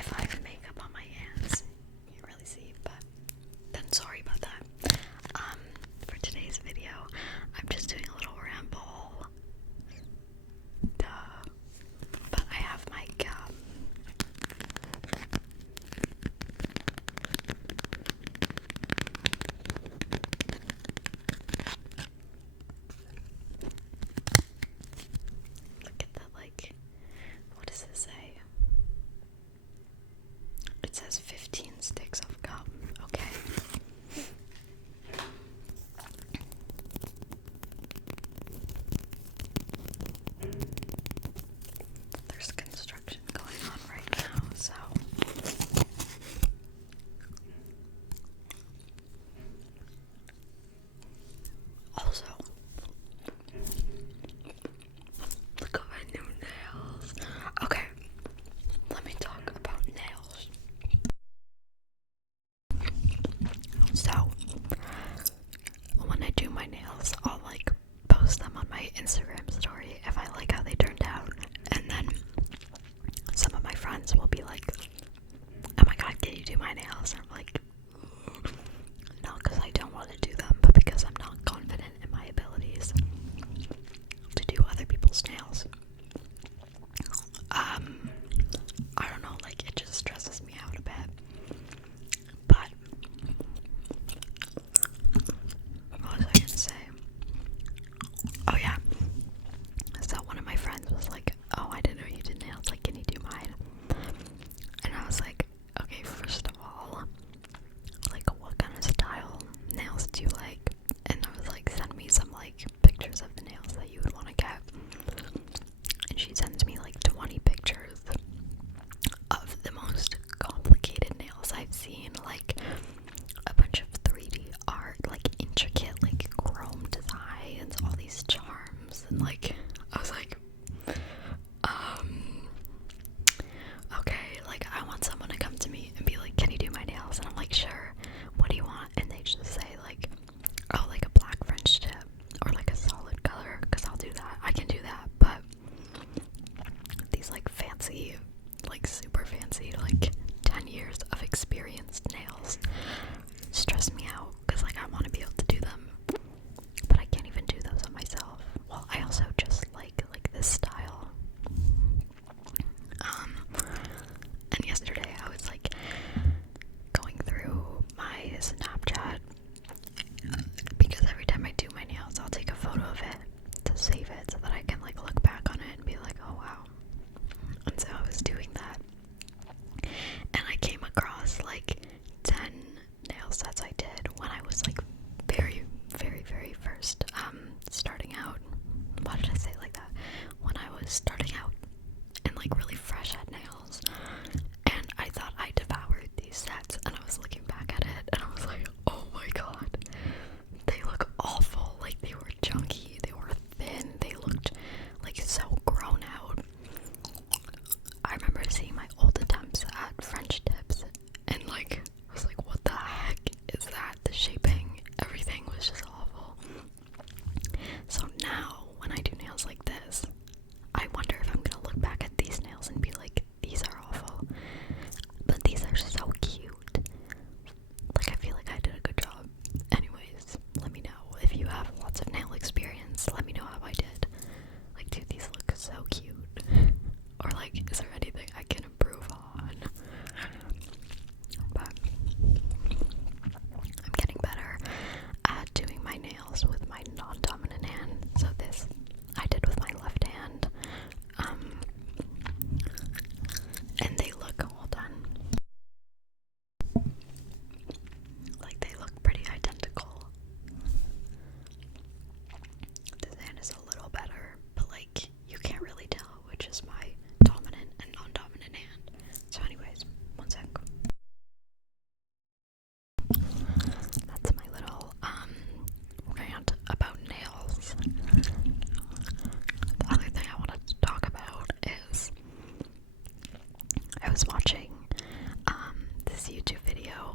if I have makeup on my hands, you can't really see, but then sorry about that. For today's video, I'm just doing a little ramble. Duh. But I have my gum. Look at that, like, what does it say? It says 15 sticks of gum, okay. There's construction going on right now, so also look at my new nails. Okay, let me talk about nails. So when I do my nails, I'll like post them on my Instagram story if I like how they turned out, and then some of my friends will be like, oh my god, can you do my nails? And I'm like, not because I don't want to do them, but because I'm not confident in my abilities to do other people's nails. I don't know, like, it just stresses me out a bit. But what was I gonna say? Oh yeah, so one of my friends was like, oh, I didn't know you did nails, like, can you do mine? And I was like, okay, first of all, like, what kind of style nails do you like? And I was like, send me some like pictures of the nails that you would want to get. And she sends me like 20 pictures of the most complicated nails I've seen, like a bunch of 3D art, like intricate, like chrome designs, all these charms, and like I was like, okay, like I want someone to come to me and be like, can you do my nails? And I'm like, sure, what do you want? And they just say like, oh, like a black French tip or like a solid color, because I'll do that. I can do that. But these like fancy, like super fancy, like 10 years of experienced nails stress me out, because like I want to be able to do them, but I can't even do those on myself. Well, I also just like this style. And yesterday I was like going through my Snapchat, because every time I do my nails I'll take a photo of it to save it so that I can like look back on it and be like, oh wow. And so I was doing that, and I came across like 10 nail sets I did when I was like very, very, very first starting out. Why did I say it like that? When I was starting out and like really fresh at nails, and I thought I devoured these sets, and I was looking back at it and I was like, oh my god, they look awful. Like, they were junky, they were thin, they looked like so grown out. I remember seeing my old attempts at French tips and like I was like, what the heck is that? The shaping, everything was just awful. So now when I do nails like this, I wonder if I'm gonna look back at these nails and be like, these are awful, but these are so cute. Like, I feel like I did a good job. Anyways, let me know if you have lots of nail experience. Let me know how I did. Like, dude, these look so cute. Or like, is there anything I can improve on? But I'm getting better at doing my nails with my non-dominant hand. So this I did with my left hand. And they look, hold on, like they look pretty identical. This hand is a little better, but like you can't really tell which is my dominant and non-dominant hand. So anyways, one sec. That's my little rant about nails. The other thing I wanted to talk about is I was watching this YouTube video.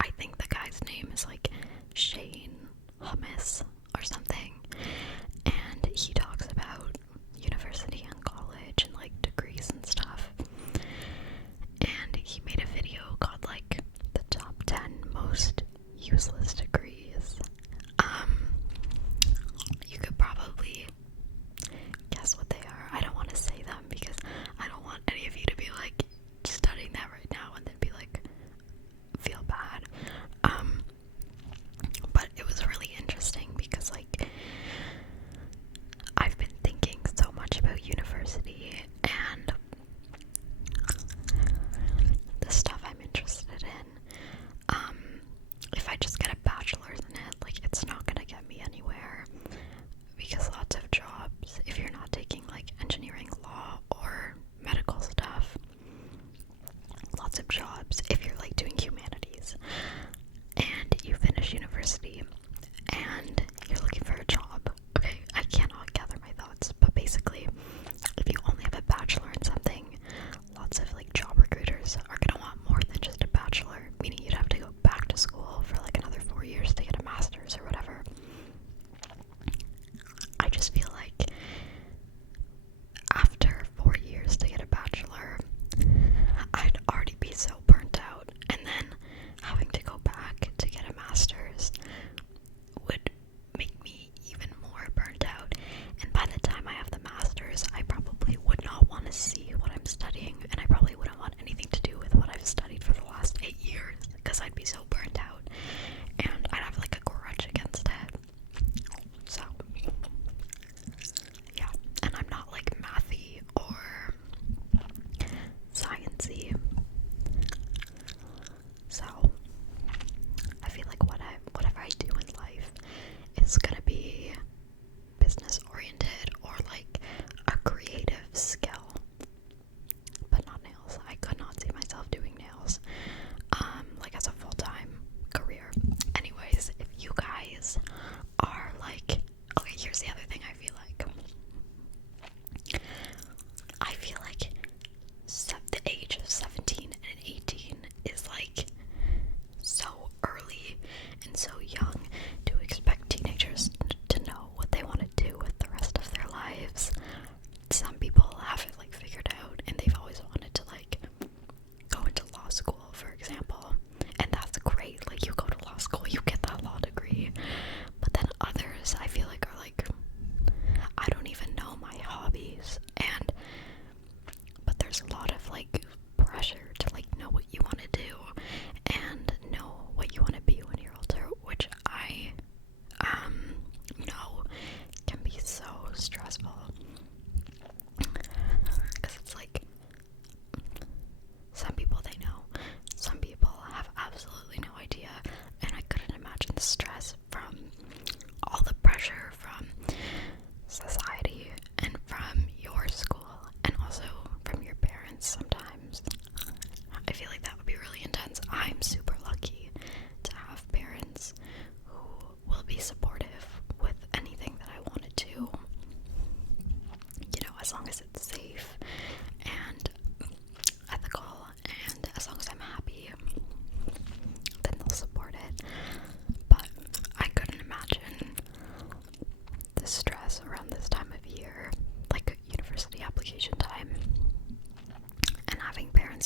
I think the guy's name is like Shane Hummus or something, and he talks about university and college and like degrees and stuff.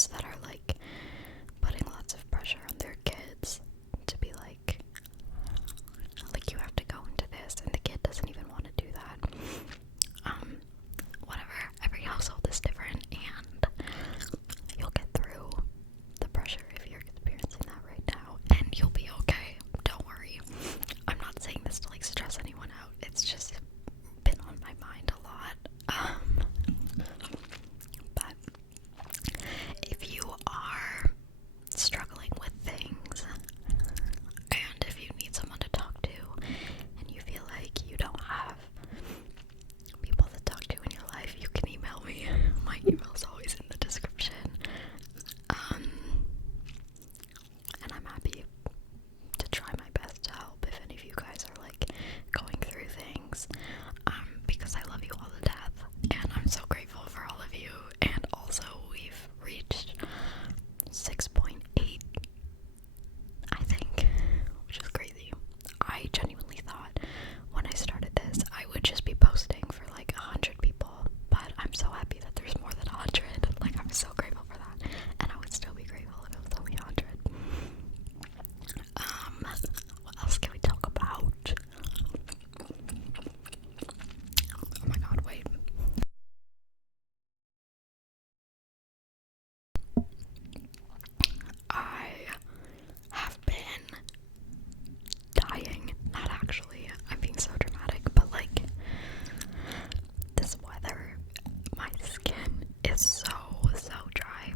parents that are like putting lots of pressure on their kids to be like you have to go into this, and the kid doesn't even want to do that. Whatever, every household is different, and you'll get through the pressure if you're experiencing that right now, and you'll be okay. Don't worry. I'm not saying this to like stress anyone out. It's just been on my mind a lot. But if you are struggling with things, and if you need someone to talk to, and you feel like you don't have people to talk to in your life, you can email me. My email's always in the description. And I'm happy to try my best to help if any of you guys are like going through things, because I love you all to death, and I'm so grateful for all of you. And also, we've reached 6.8, I think, which is crazy. I genuinely thought when I started this I would just be posting for like 100 people, but I'm so happy that there's more than 100. Like, I'm so grateful for that, and I would still be grateful if it was only 100. What else can we talk about? Oh my god, wait. I have been dying. Not actually. I'm being so dramatic, but like, this weather, my skin is so dry.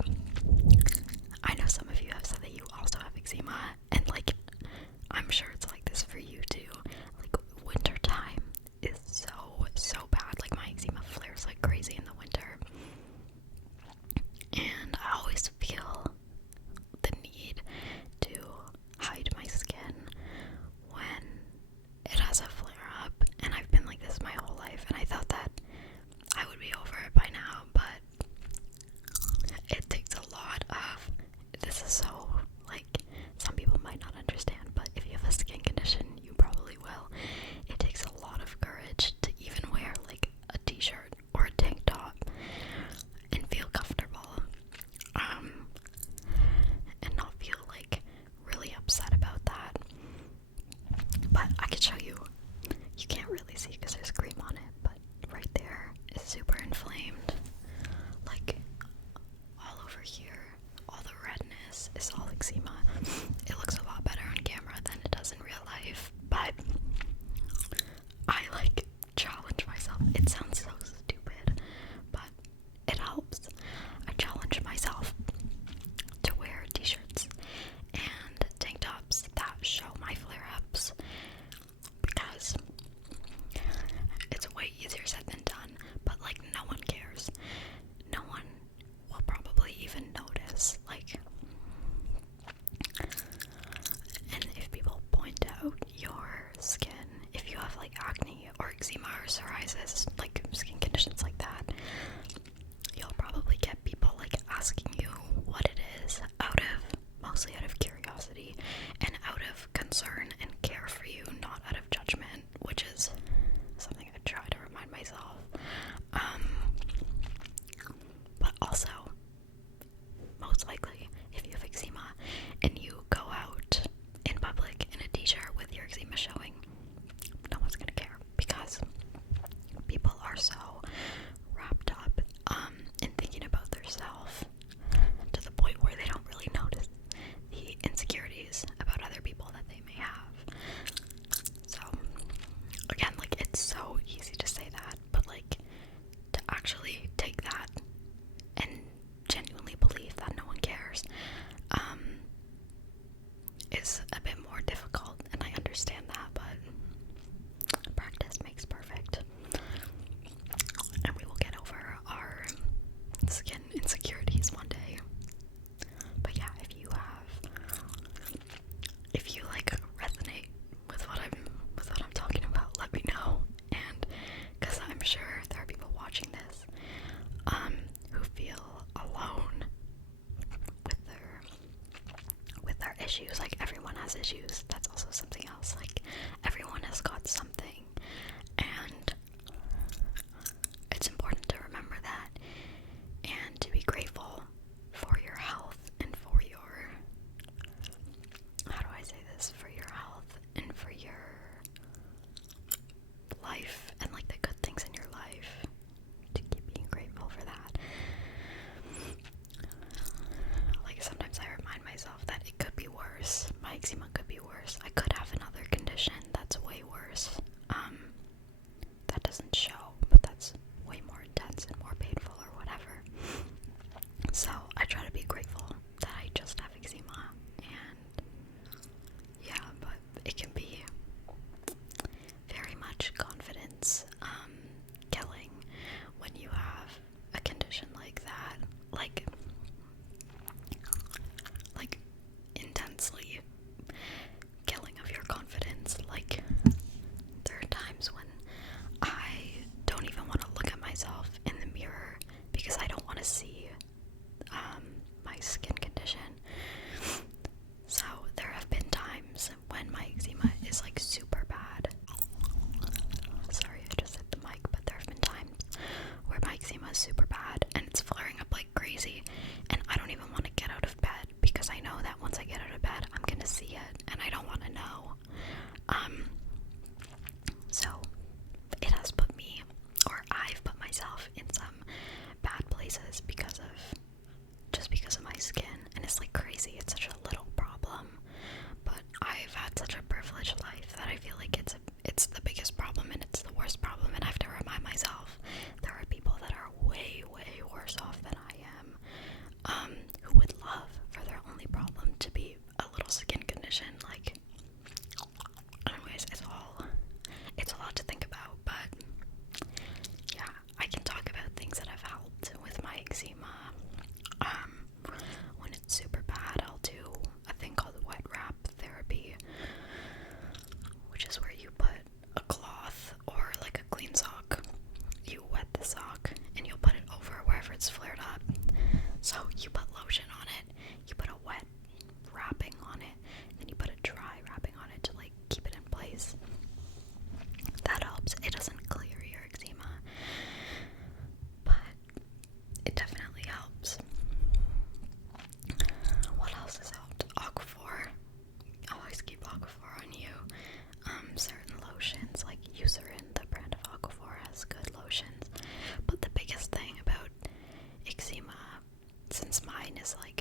I know some of you have said that you also have eczema, and like, I'm sure it's like this for you too. Like, winter time is so bad. Like, my eczema flares like crazy in the winter, and I always feel the need to hide my skin when it has a flare up, and I've been like this my whole life, and I thought that I would be over it by now, but it takes a lot of, this is so, like, some people might not understand, but if you have a skin condition, you probably will. It takes a lot of courage to even wear like a t-shirt or a tank top and feel comfortable, and not feel like really upset about that. But I could show you. You can't really see because there's cream on it, but right there is super inflamed. Like, all over here, all the redness is all eczema. It looks a lot better on camera than it does in real life, but I like challenge myself. It sounds so stupid, but it helps. I challenge myself to wear t-shirts and tank tops that show my flare-ups, because it's way easier said than done, but like, no one cares. No one will probably even notice, like, and if people point out your skin, if you have like acne or eczema or psoriasis, like skin conditions like that, you'll probably get people like asking you what it is, mostly out of curiosity and out of concern and care for you, not out of judgment, which is something I try to remind myself. But also, most likely, if you have eczema and you go out in public in a t-shirt with your eczema showing, no one's gonna care, because people are so wrapped up in thinking about themselves to the point where they don't really notice the insecurities about other people that they may have. So, again, like, it's so easy to say that, but like, to actually take that and genuinely believe that no one cares is a bit more difficult, and I understand that, but practice makes perfect, and we will get over our skin insecurities one day. But yeah, if you like resonate with what I'm talking about, let me know, and because I'm sure there are people watching this who feel alone with their issues. Like, everyone has issues. That's also something else. Like, everyone has got something, and it's important to remember that, and to be grateful for your skin condition. So there have been times when my eczema is like super bad. Sorry, I just hit the mic, but there have been times where my eczema is super bad and it's flaring up like crazy, and I don't even want to get out of bed because I know that once I get out of bed, I'm gonna see it, and I don't want to know. So it has put me, or I've put myself in some bad places because of my skin, and it's like crazy. It's such a little problem, but I've had such a privileged life that I feel like it's the biggest problem and it's the worst problem, and I have to remind myself there are people that are way worse off than I am, who would love for their only problem to be a little skin condition. Like, anyways, it's a lot to think about, but yeah, I can talk about things that have helped with my eczema. When it's super bad, I'll do a thing called wet wrap therapy, which is where you put a cloth or like a clean sock, you wet the sock, and you'll put it over wherever it's flared up. So you put lotion on it, you put a wet wrapping on it, and then you put a dry wrapping on it to like keep it in place. That helps. It doesn't clear your eczema, but it definitely helps. What else has helped? Aquaphor. Always keep Aquaphor on you. Certain lotions like Eucerin, the brand of Aquaphor, has good lotions. But the biggest thing about eczema, since mine is like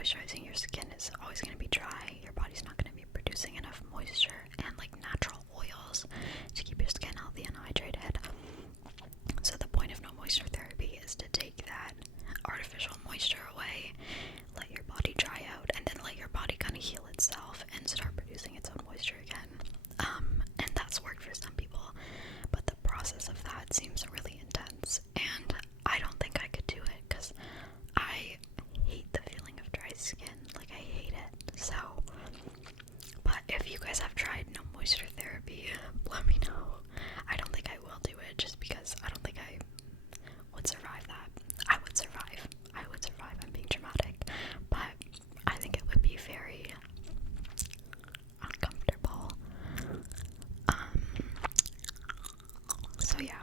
moisturizing your skin is always going to be dry. Your body's not going to be producing enough moisture and like natural oils to keep your skin healthy and hydrated. So the point of no moisture therapy is to take that artificial moisture away, let your body dry out, and then let your body kind of heal itself and start producing its own moisture again. And that's worked for some people, but the process of that seems really intense, and I don't think I could do it because I hate the feeling of dry skin. Like, I hate it. So, but if you guys have tried no moisture therapy, let me know. I don't think I will do it just because I don't think I would survive that. I would survive. I'm being dramatic, but I think it would be very uncomfortable. So yeah,